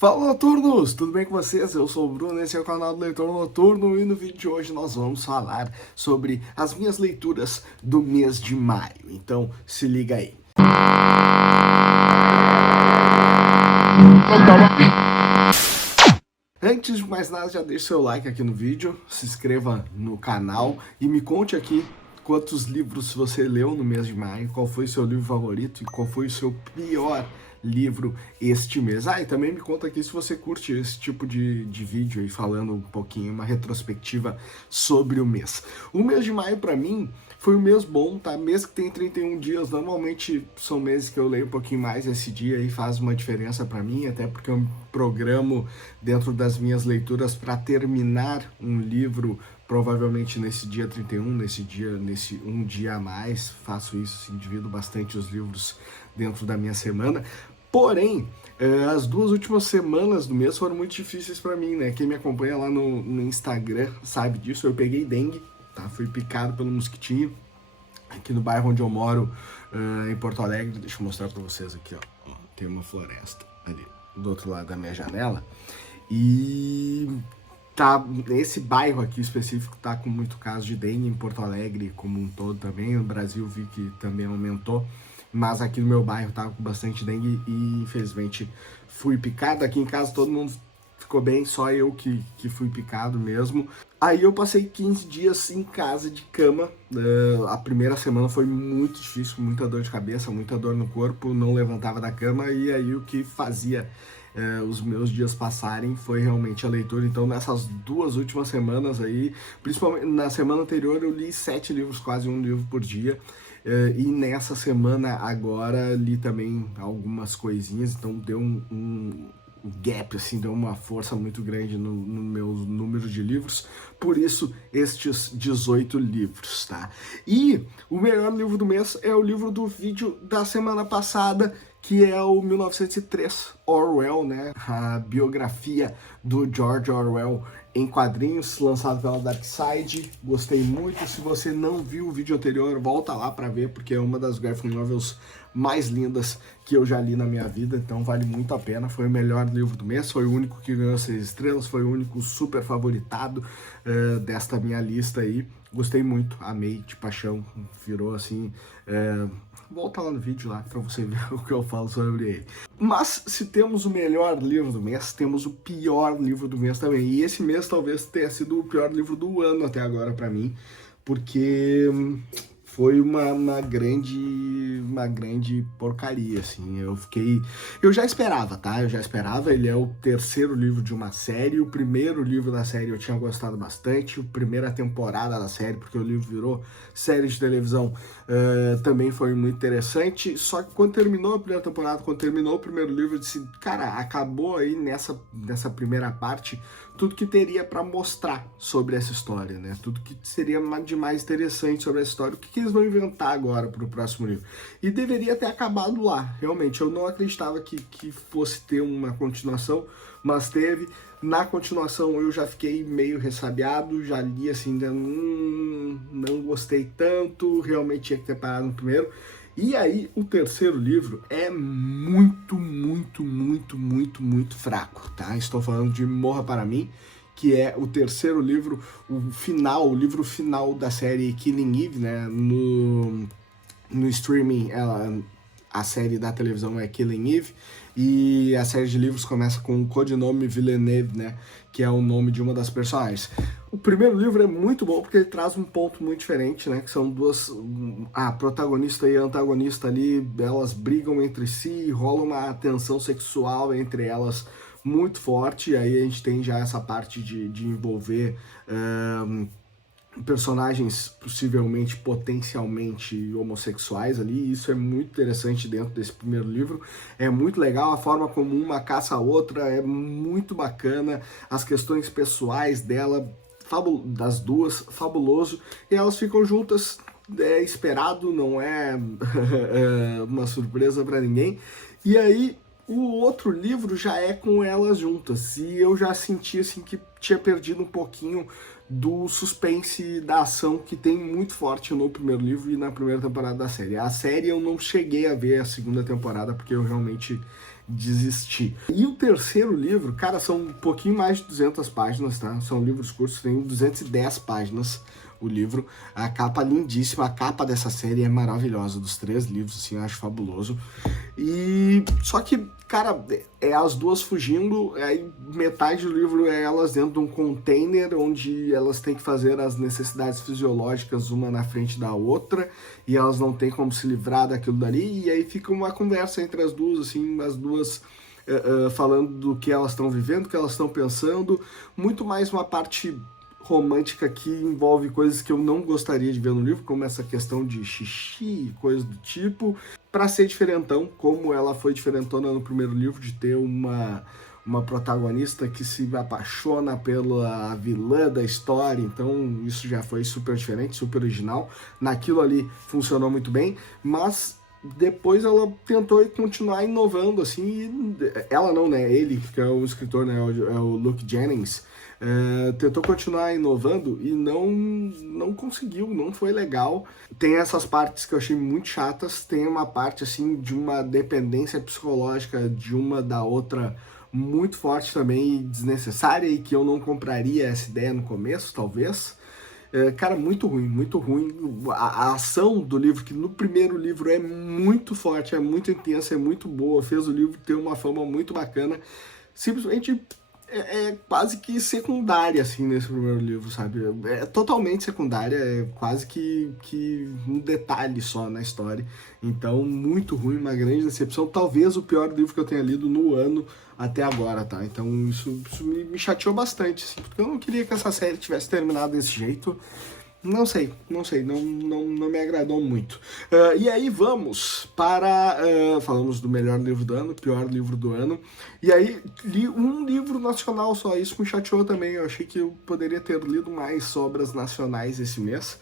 Fala, noturnos! Tudo bem com vocês? Eu sou o Bruno, esse é o canal do Leitor Noturno e no vídeo de hoje nós vamos falar sobre as minhas leituras do mês de maio. Então, se liga aí. Antes de mais nada, já deixe seu like aqui no vídeo, se inscreva no canal e me conte aqui quantos livros você leu no mês de maio, qual foi o seu livro favorito e qual foi o seu pior livro este mês. E também me conta aqui se você curte esse tipo de vídeo aí, falando um pouquinho, uma retrospectiva sobre o mês. O mês de maio pra mim foi um mês bom, tá? Mês que tem 31 dias, normalmente são meses que eu leio um pouquinho mais esse dia e faz uma diferença pra mim, até porque eu me programo dentro das minhas leituras para terminar um livro provavelmente nesse dia 31, nesse um dia a mais, faço isso, assim, divido bastante os livros dentro da minha semana. Porém, as duas últimas semanas do mês foram muito difíceis para mim, né? Quem me acompanha lá no Instagram sabe disso. Eu peguei dengue, tá? Fui picado pelo mosquitinho aqui no bairro onde eu moro, em Porto Alegre. Deixa eu mostrar para vocês aqui, ó. Tem uma floresta ali do outro lado da minha janela. E tá, esse bairro aqui específico tá com muito caso de dengue em Porto Alegre como um todo também. No Brasil vi que também aumentou, mas aqui no meu bairro tava com bastante dengue e infelizmente fui picado. Aqui em casa todo mundo ficou bem, só eu que fui picado mesmo. Aí eu passei 15 dias em casa de cama. A primeira semana foi muito difícil, muita dor de cabeça, muita dor no corpo, não levantava da cama, e aí o que fazia os meus dias passarem foi realmente a leitura. Então nessas duas últimas semanas aí, principalmente na semana anterior, eu li 7 livros, quase um livro por dia. E nessa semana agora li também algumas coisinhas, então deu um gap, assim, deu uma força muito grande no meu número de livros, por isso estes 18 livros, tá? E o melhor livro do mês é o livro do vídeo da semana passada, que é o 1903, Orwell, né? A biografia do George Orwell em quadrinhos, lançado pela Dark Side. Gostei muito. Se você não viu o vídeo anterior, volta lá para ver, porque é uma das graphic novels mais lindas que eu já li na minha vida, então vale muito a pena. Foi o melhor livro do mês, foi o único que ganhou 6 estrelas, foi o único super favoritado desta minha lista aí. Gostei muito, amei de paixão, virou assim... Volta lá no vídeo lá pra você ver o que eu falo sobre ele. Mas se temos o melhor livro do mês, temos o pior livro do mês também. E esse mês talvez tenha sido o pior livro do ano até agora pra mim, porque foi uma grande porcaria, assim. Eu já esperava, tá? Eu já esperava. Ele é o terceiro livro de uma série. O primeiro livro da série eu tinha gostado bastante. A primeira temporada da série, porque o livro virou série de televisão, também foi muito interessante. Só que quando terminou a primeira temporada, quando terminou o primeiro livro, eu disse, cara, acabou aí nessa primeira parte tudo que teria para mostrar sobre essa história, né? Tudo que seria de mais interessante sobre essa história. O que eles vão inventar agora para o próximo livro? E deveria ter acabado lá, realmente. Eu não acreditava que fosse ter uma continuação, mas teve. Na continuação eu já fiquei meio ressabiado, já li assim, não gostei tanto, realmente tinha que ter parado no primeiro. E aí, o terceiro livro é muito fraco, tá? Estou falando de Morra Para Mim, que é o terceiro livro, o livro final da série Killing Eve, né? No streaming, a série da televisão é Killing Eve, e a série de livros começa com o codinome Villeneuve, né? Que é o nome de uma das personagens. O primeiro livro é muito bom porque ele traz um ponto muito diferente, né? Que são a protagonista e a antagonista ali, elas brigam entre si, rola uma tensão sexual entre elas muito forte, e aí a gente tem já essa parte de envolver personagens possivelmente, potencialmente homossexuais ali, e isso é muito interessante dentro desse primeiro livro. É muito legal, a forma como uma caça a outra é muito bacana, as questões pessoais dela, das duas, fabuloso, e elas ficam juntas, é esperado, não é uma surpresa para ninguém. E aí o outro livro já é com elas juntas, e eu já senti assim que tinha perdido um pouquinho do suspense da ação que tem muito forte no primeiro livro e na primeira temporada da série. A série eu não cheguei a ver a segunda temporada porque eu realmente desistir. E o terceiro livro, cara, são um pouquinho mais de 200 páginas, tá? São livros curtos, tem 210 páginas o livro. A capa lindíssima, a capa dessa série é maravilhosa, dos 3 livros, assim, eu acho fabuloso. E só que, cara, é as duas fugindo, aí metade do livro é elas dentro de um container onde elas têm que fazer as necessidades fisiológicas uma na frente da outra e elas não têm como se livrar daquilo dali, e aí fica uma conversa entre as duas, assim, as duas falando do que elas estão vivendo, do que elas estão pensando, muito mais uma parte romântica que envolve coisas que eu não gostaria de ver no livro, como essa questão de xixi e coisas do tipo, para ser diferentão, como ela foi diferentona no primeiro livro, de ter uma protagonista que se apaixona pela vilã da história, então isso já foi super diferente, super original. Naquilo ali funcionou muito bem, mas depois ela tentou continuar inovando, assim, ela não, né, ele, que é o escritor, né, é o Luke Jennings, tentou continuar inovando e não conseguiu, não foi legal. Tem essas partes que eu achei muito chatas, tem uma parte, assim, de uma dependência psicológica de uma da outra muito forte também e desnecessária, e que eu não compraria essa ideia no começo, talvez. Cara, muito ruim, muito ruim. A ação do livro, que no primeiro livro é muito forte, é muito intensa, é muito boa, fez o livro ter uma fama muito bacana, simplesmente é quase que secundária, assim, nesse primeiro livro, sabe? É totalmente secundária, é quase que um detalhe só na história. Então, muito ruim, uma grande decepção. Talvez o pior livro que eu tenha lido no ano até agora, tá? Então, isso me chateou bastante, assim, porque eu não queria que essa série tivesse terminado desse jeito. Não sei, não me agradou muito. E aí vamos para... falamos do melhor livro do ano, pior livro do ano. E aí li um livro nacional só, isso me chateou também. Eu achei que eu poderia ter lido mais obras nacionais esse mês.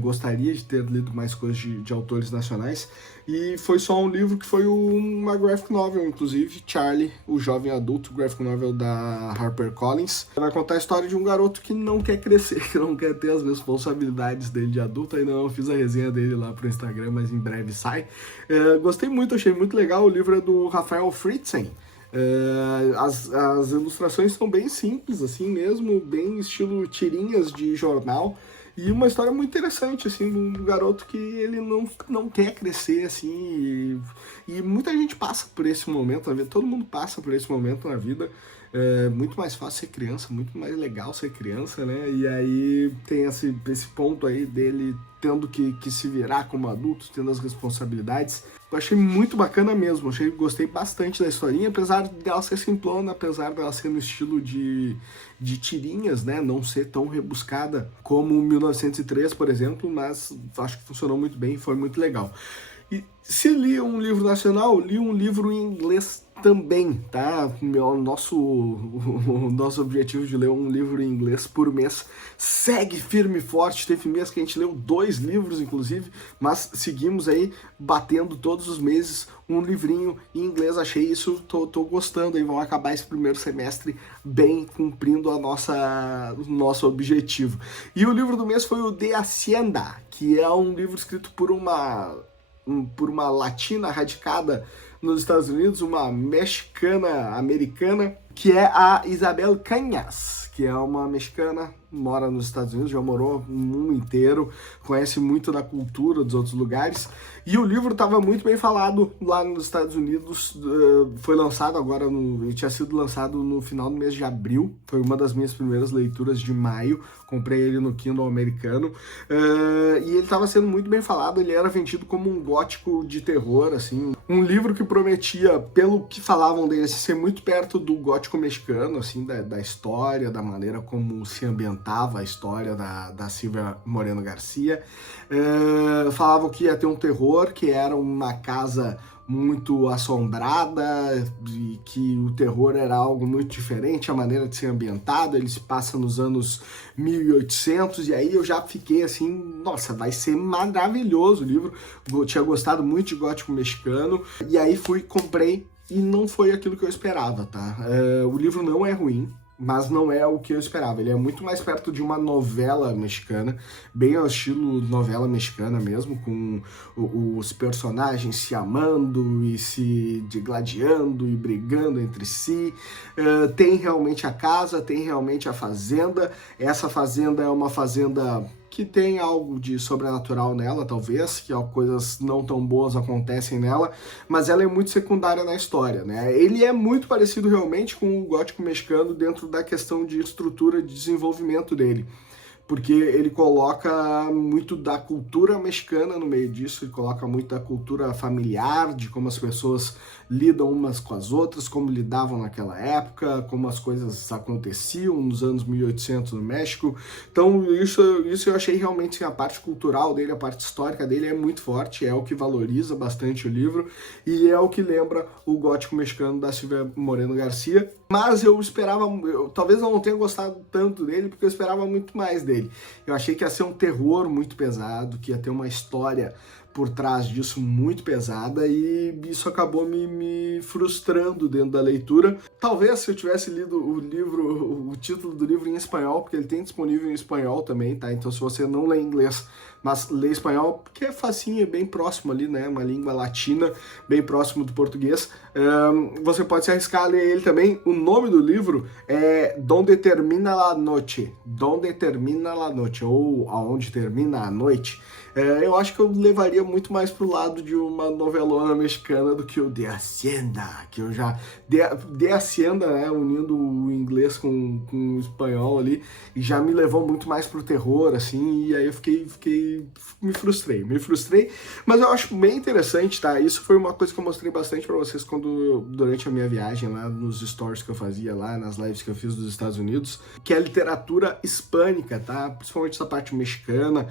Gostaria de ter lido mais coisas de autores nacionais. E foi só um livro que foi uma graphic novel, inclusive, Charlie, o Jovem Adulto, graphic novel da HarperCollins. Vai contar a história de um garoto que não quer crescer, que não quer ter as responsabilidades dele de adulto. Ainda não fiz a resenha dele lá pro Instagram, mas em breve sai. Gostei muito, achei muito legal. O livro é do Rafael Fritzen. As ilustrações são bem simples, assim mesmo, bem estilo tirinhas de jornal. E uma história muito interessante, assim, de um garoto que ele não quer crescer, assim, e muita gente passa por esse momento na vida, todo mundo passa por esse momento na vida. É muito mais fácil ser criança, muito mais legal ser criança, né? E aí tem esse ponto aí dele tendo que se virar como adulto, tendo as responsabilidades. Eu achei muito bacana mesmo, gostei bastante da historinha, apesar dela ser simplona, apesar dela ser no estilo de tirinhas, né? Não ser tão rebuscada como 1903, por exemplo, mas acho que funcionou muito bem e foi muito legal. E se li um livro nacional, li um livro em inglês também, tá? O nosso objetivo de ler um livro em inglês por mês segue firme e forte. Teve mês que a gente leu 2 livros, inclusive, mas seguimos aí batendo todos os meses um livrinho em inglês. Achei isso, tô gostando aí. Vamos acabar esse primeiro semestre bem, cumprindo o nosso objetivo. E o livro do mês foi o De Hacienda, que é um livro escrito por uma latina radicada nos Estados Unidos, uma mexicana-americana, que é a Isabel Cañas, que é uma mexicana, mora nos Estados Unidos, já morou no mundo inteiro, conhece muito da cultura dos outros lugares, e o livro estava muito bem falado lá nos Estados Unidos. Foi lançado agora, tinha sido lançado no final do mês de abril, foi uma das minhas primeiras leituras de maio, comprei ele no Kindle americano, e ele estava sendo muito bem falado. Ele era vendido como um gótico de terror, assim, um livro que prometia, pelo que falavam dele, ser muito perto do gótico mexicano, assim, da história, da maneira como se ambientava a história da Silvia Moreno Garcia. Falavam que ia ter um terror, que era uma casa muito assombrada, e que o terror era algo muito diferente, a maneira de ser ambientado. Ele se passa nos anos 1800, e aí eu já fiquei assim, nossa, vai ser maravilhoso o livro. Eu tinha gostado muito de gótico mexicano, e aí comprei, e não foi aquilo que eu esperava, tá? O livro não é ruim, mas não é o que eu esperava. Ele é muito mais perto de uma novela mexicana, bem ao estilo novela mexicana mesmo, com os personagens se amando e se digladiando e brigando entre si. Tem realmente a casa, tem realmente a fazenda. Essa fazenda é uma fazenda que tem algo de sobrenatural nela, talvez, que coisas não tão boas acontecem nela, mas ela é muito secundária na história, né? Ele é muito parecido realmente com o gótico mexicano dentro da questão de estrutura de desenvolvimento dele, porque ele coloca muito da cultura mexicana no meio disso, ele coloca muito da cultura familiar, de como as pessoas lidam umas com as outras, como lidavam naquela época, como as coisas aconteciam nos anos 1800 no México. Então isso eu achei realmente a parte cultural dele, a parte histórica dele é muito forte, é o que valoriza bastante o livro e é o que lembra o gótico mexicano da Silvia Moreno Garcia. Mas eu esperava, talvez eu não tenha gostado tanto dele, porque eu esperava muito mais dele. Eu achei que ia ser um terror muito pesado, que ia ter uma história por trás disso muito pesada, e isso acabou me frustrando dentro da leitura. Talvez se eu tivesse lido o livro, o título do livro em espanhol, porque ele tem disponível em espanhol também, tá? Então se você não lê inglês, mas lê espanhol, porque é facinho, é bem próximo ali, né? Uma língua latina, bem próximo do português. Você pode se arriscar a ler ele também. O nome do livro é Donde Termina la Noche. Donde Termina la Noche, ou Aonde Termina a Noite. Eu acho que eu levaria muito mais pro lado de uma novelona mexicana do que o De Hacienda, que eu já... De Hacienda, né, unindo o inglês com o espanhol ali, e já me levou muito mais pro terror, assim, e aí eu me frustrei, mas eu acho bem interessante, tá? Isso foi uma coisa que eu mostrei bastante pra vocês durante a minha viagem lá, nos stories que eu fazia lá, nas lives que eu fiz dos Estados Unidos, que é a literatura hispânica, tá? Principalmente essa parte mexicana,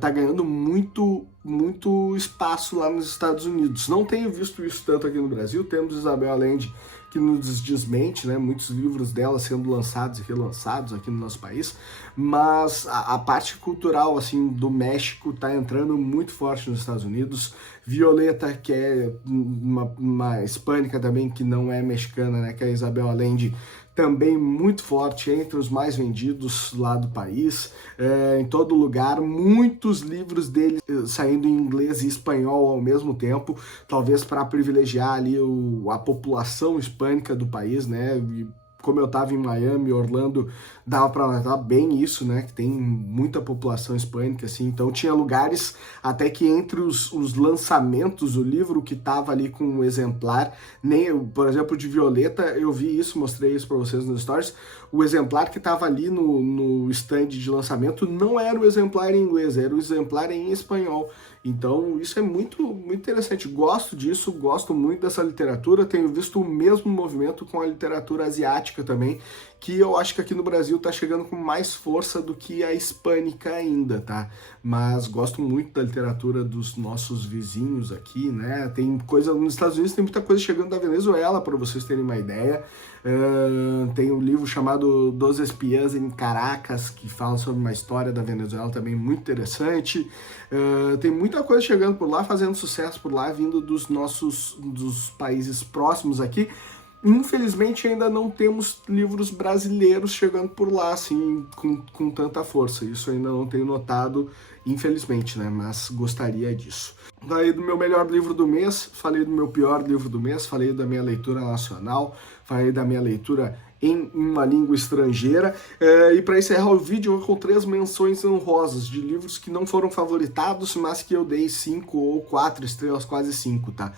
tá ganhando muito espaço lá nos Estados Unidos. Não tenho visto isso tanto aqui no Brasil. Temos Isabel Allende, que nos desmente, né? Muitos livros dela sendo lançados e relançados aqui no nosso país, mas a parte cultural, assim, do México tá entrando muito forte nos Estados Unidos. Violeta, que é uma hispânica também, que não é mexicana, né? Que é a Isabel Allende, também muito forte, entre os mais vendidos lá do país, em todo lugar, muitos livros dele saindo em inglês e espanhol ao mesmo tempo, talvez para privilegiar ali a população hispânica do país, né? E como eu estava em Miami, Orlando, dava para notar bem isso, né? Que tem muita população hispânica, assim. Então tinha lugares até que entre os lançamentos, o livro que estava ali com um exemplar, nem, por exemplo, de Violeta, eu vi isso, mostrei isso para vocês nos stories. O exemplar que estava ali no stand de lançamento não era o exemplar em inglês, era o exemplar em espanhol. Então isso é muito interessante, gosto disso, gosto muito dessa literatura, tenho visto o mesmo movimento com a literatura asiática também, que eu acho que aqui no Brasil tá chegando com mais força do que a hispânica ainda, tá? Mas gosto muito da literatura dos nossos vizinhos aqui, né? Tem coisa, nos Estados Unidos tem muita coisa chegando da Venezuela, para vocês terem uma ideia. Tem um livro chamado Dos Espiãs em Caracas, que fala sobre uma história da Venezuela também muito interessante. Tem muita coisa chegando por lá, fazendo sucesso por lá, vindo dos países próximos aqui. Infelizmente ainda não temos livros brasileiros chegando por lá, assim, com tanta força. Isso ainda não tenho notado, infelizmente, né? Mas gostaria disso. Falei do meu melhor livro do mês, falei do meu pior livro do mês, falei da minha leitura nacional, falei da minha leitura em uma língua estrangeira, e para encerrar o vídeo eu vou com 3 menções honrosas de livros que não foram favoritados, mas que eu dei 5 ou 4 estrelas, quase 5, tá?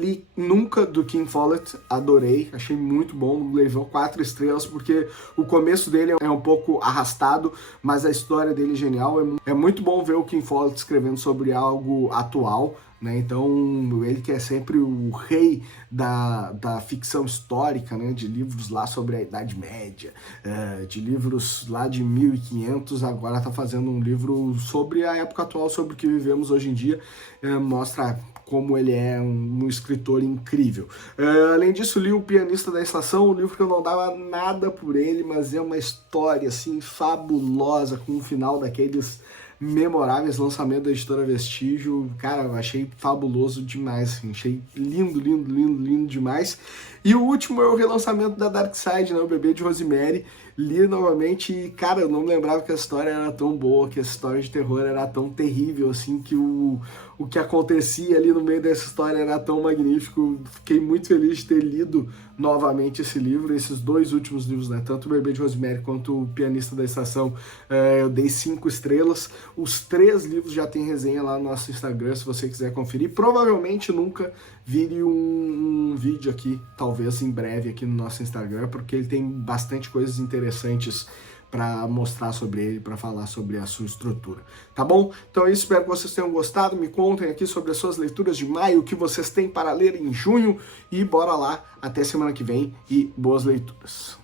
Li Nunca, do Ken Follett, adorei, achei muito bom, levou 4 estrelas porque o começo dele é um pouco arrastado, mas a história dele é genial, é muito bom ver o Ken Follett escrevendo sobre algo atual, né? Então ele que é sempre o rei da ficção histórica, né? De livros lá sobre a Idade Média, de livros lá de 1500, agora está fazendo um livro sobre a época atual, sobre o que vivemos hoje em dia, mostra como ele é um escritor incrível. Além disso, li O Pianista da Estação, um livro que eu não dava nada por ele, mas é uma história assim fabulosa, com um final daqueles memoráveis, lançamento da editora Vestígio, cara, eu achei fabuloso demais, assim, achei lindo, lindo, lindo, lindo demais. E o último é o relançamento da Darkseid, né, o Bebê de Rosemary. Li novamente e, cara, eu não lembrava que a história era tão boa, que a história de terror era tão terrível, assim, que o que acontecia ali no meio dessa história era tão magnífico. Fiquei muito feliz de ter lido novamente esse livro, esses dois últimos livros, né, tanto o Bebê de Rosemary quanto o Pianista da Estação, eu dei 5 estrelas. Os 3 livros já tem resenha lá no nosso Instagram, se você quiser conferir. Provavelmente nunca vire um vídeo aqui, talvez em breve aqui no nosso Instagram, porque ele tem bastante coisas interessantes para mostrar sobre ele, para falar sobre a sua estrutura, tá bom? Então é isso, espero que vocês tenham gostado, me contem aqui sobre as suas leituras de maio, o que vocês têm para ler em junho, e bora lá, até semana que vem, e boas leituras!